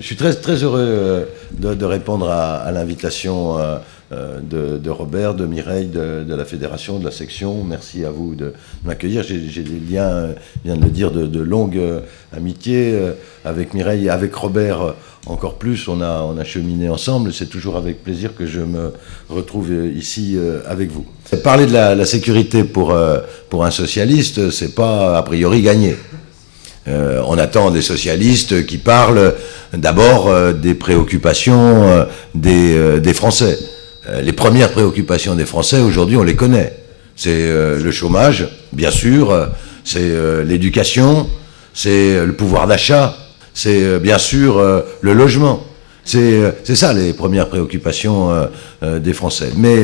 Je suis très heureux de répondre à l'invitation de Robert, de Mireille, de la fédération, de la section. Merci à vous de m'accueillir. J'ai des liens, je viens de le dire, de longue amitié avec Mireille et avec Robert encore plus. On a cheminé ensemble. C'est toujours avec plaisir que je me retrouve ici avec vous. Parler de la sécurité pour un socialiste, c'est pas a priori gagné. On attend des socialistes qui parlent d'abord des préoccupations des Français. Les premières préoccupations des Français, aujourd'hui, on les connaît. C'est le chômage, bien sûr, c'est l'éducation, c'est le pouvoir d'achat, c'est bien sûr le logement. C'est ça les premières préoccupations des Français. Mais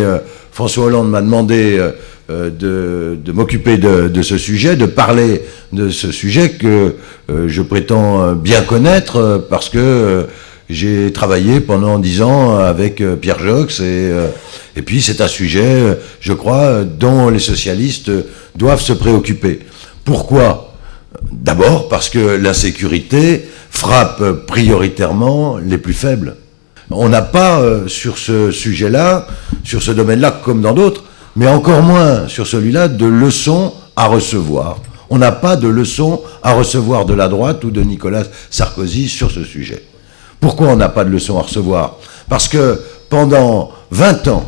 François Hollande m'a demandé de m'occuper de ce sujet, de parler de ce sujet que je prétends bien connaître parce que j'ai travaillé pendant 10 ans avec Pierre Joxe et puis c'est un sujet, je crois, dont les socialistes doivent se préoccuper. Pourquoi ? D'abord parce que l'insécurité frappe prioritairement les plus faibles. On n'a pas sur ce sujet-là, sur ce domaine-là comme dans d'autres, mais encore moins sur celui-là, de leçons à recevoir. On n'a pas de leçons à recevoir de la droite ou de Nicolas Sarkozy sur ce sujet. Pourquoi on n'a pas de leçons à recevoir? Parce que pendant 20 ans,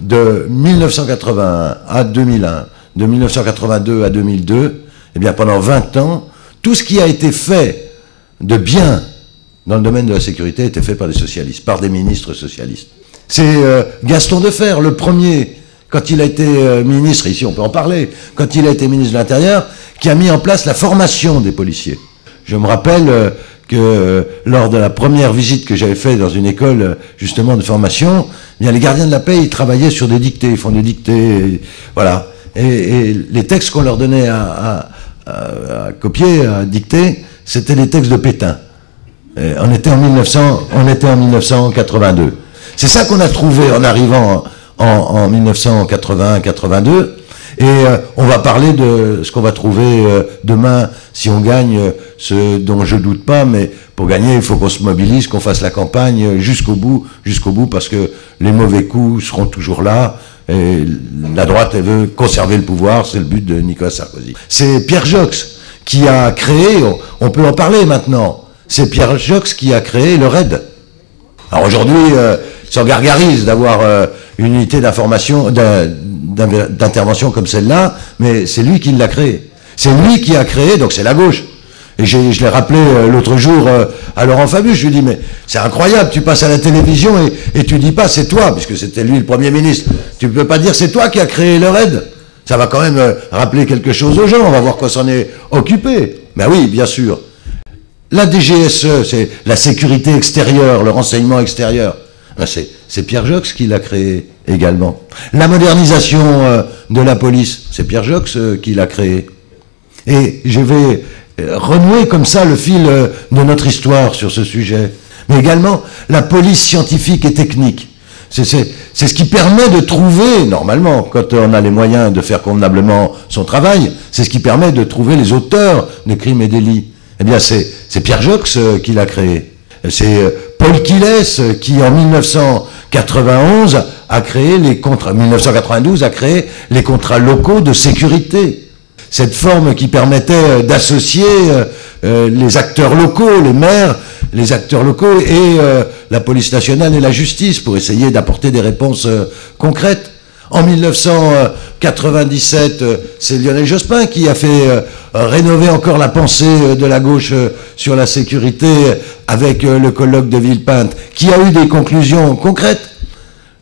de 1981 à 2001, de 1982 à 2002, eh bien pendant 20 ans, tout ce qui a été fait de bien dans le domaine de la sécurité a été fait par des socialistes, par des ministres socialistes. C'est Gaston Defferre, le premier, quand il a été ministre, ici on peut en parler, quand il a été ministre de l'Intérieur, qui a mis en place la formation des policiers. Je me rappelle que lors de la première visite que j'avais faite dans une école justement de formation, eh bien, les gardiens de la paix, ils travaillaient sur des dictées, ils font des dictées, voilà. Et les textes qu'on leur donnait à copier, à dicter, c'était les textes de Pétain. Et on était en 1982. C'est ça qu'on a trouvé en arrivant en 1981-82. Et on va parler de ce qu'on va trouver demain si on gagne, ce dont je doute pas, mais pour gagner, il faut qu'on se mobilise, qu'on fasse la campagne jusqu'au bout, parce que les mauvais coups seront toujours là, et la droite, elle veut conserver le pouvoir, c'est le but de Nicolas Sarkozy. C'est Pierre Joxe qui a créé, on peut en parler maintenant, c'est Pierre Joxe qui a créé le RAID. Alors aujourd'hui, s'en gargarise d'avoir une unité d'information, d'intervention comme celle-là, mais c'est lui qui l'a créé. C'est lui qui a créé, donc c'est la gauche. Et je l'ai rappelé l'autre jour à Laurent Fabius, je lui ai dit, mais c'est incroyable, tu passes à la télévision et tu dis pas c'est toi, puisque c'était lui le Premier ministre. Tu peux pas dire c'est toi qui as créé le RAID. Ça va quand même rappeler quelque chose aux gens, on va voir qu'on s'en est occupé. Ben oui, bien sûr. La DGSE, c'est la sécurité extérieure, le renseignement extérieur. Ben c'est Pierre Joxe qui l'a créé également. La modernisation de la police, c'est Pierre Joxe qui l'a créé. Et je vais renouer comme ça le fil de notre histoire sur ce sujet. Mais également la police scientifique et technique. C'est ce qui permet de trouver, normalement, quand on a les moyens de faire convenablement son travail, c'est ce qui permet de trouver les auteurs de crimes et délits. Eh bien, c'est Pierre Joxe qui l'a créé. C'est Paul Quilès qui, en 1991, a créé 1992 a créé les contrats locaux de sécurité. Cette forme qui permettait d'associer les acteurs locaux, les maires, les acteurs locaux et la police nationale et la justice pour essayer d'apporter des réponses concrètes. En 1997, c'est Lionel Jospin qui a fait rénover encore la pensée de la gauche sur la sécurité avec le colloque de Villepinte, qui a eu des conclusions concrètes.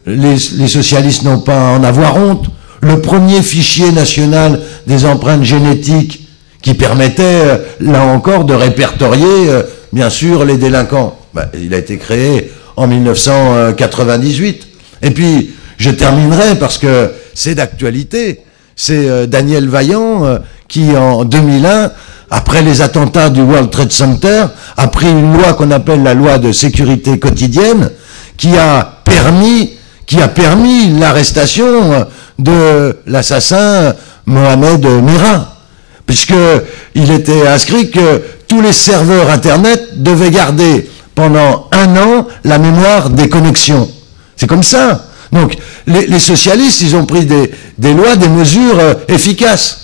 Les socialistes n'ont pas à en avoir honte. Le premier fichier national des empreintes génétiques qui permettait, là encore, de répertorier, bien sûr, les délinquants. Ben, il a été créé en 1998. Et puis, je terminerai parce que c'est d'actualité. C'est Daniel Vaillant qui, en 2001, après les attentats du World Trade Center, a pris une loi qu'on appelle la loi de sécurité quotidienne qui a permis l'arrestation de l'assassin Mohamed Merah, puisqu'il était inscrit que tous les serveurs Internet devaient garder pendant 1 an la mémoire des connexions. C'est comme ça. Donc, les socialistes, ils ont pris des lois, des mesures efficaces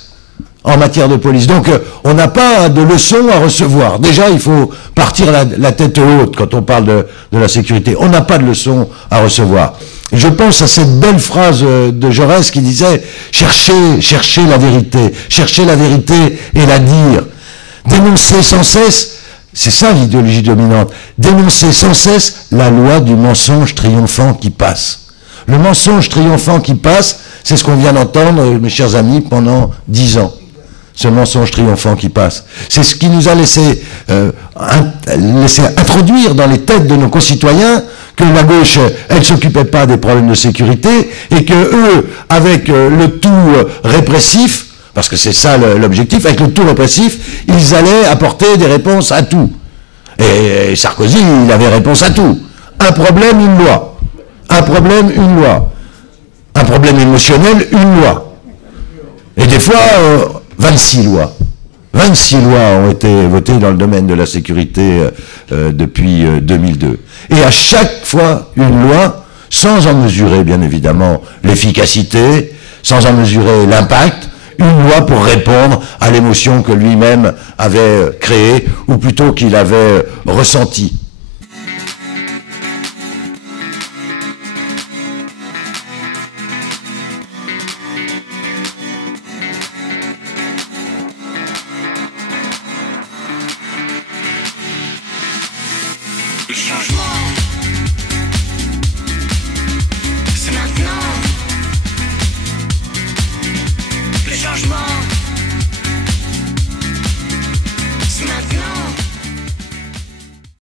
en matière de police. Donc, on n'a pas de leçons à recevoir. Déjà, il faut partir la tête haute quand on parle de la sécurité. On n'a pas de leçons à recevoir. Et je pense à cette belle phrase de Jaurès qui disait « Cherchez la vérité et la dire. Dénoncer sans cesse, c'est ça l'idéologie dominante, dénoncer sans cesse la loi du mensonge triomphant qui passe. » Le mensonge triomphant qui passe, c'est ce qu'on vient d'entendre, mes chers amis, pendant 10 ans. Ce mensonge triomphant qui passe. C'est ce qui nous a laissé introduire dans les têtes de nos concitoyens que la gauche, elle ne s'occupait pas des problèmes de sécurité et que eux, avec le tout répressif, parce que c'est ça l'objectif, avec le tout répressif, ils allaient apporter des réponses à tout. Et Sarkozy, il avait réponse à tout. Un problème, une loi. Un problème, une loi. Un problème émotionnel, une loi. Et des fois, 26 lois. 26 lois ont été votées dans le domaine de la sécurité depuis 2002. Et à chaque fois, une loi, sans en mesurer bien évidemment l'efficacité, sans en mesurer l'impact, une loi pour répondre à l'émotion que lui-même avait créée, ou plutôt qu'il avait ressentie. Le changement, c'est maintenant. Le changement.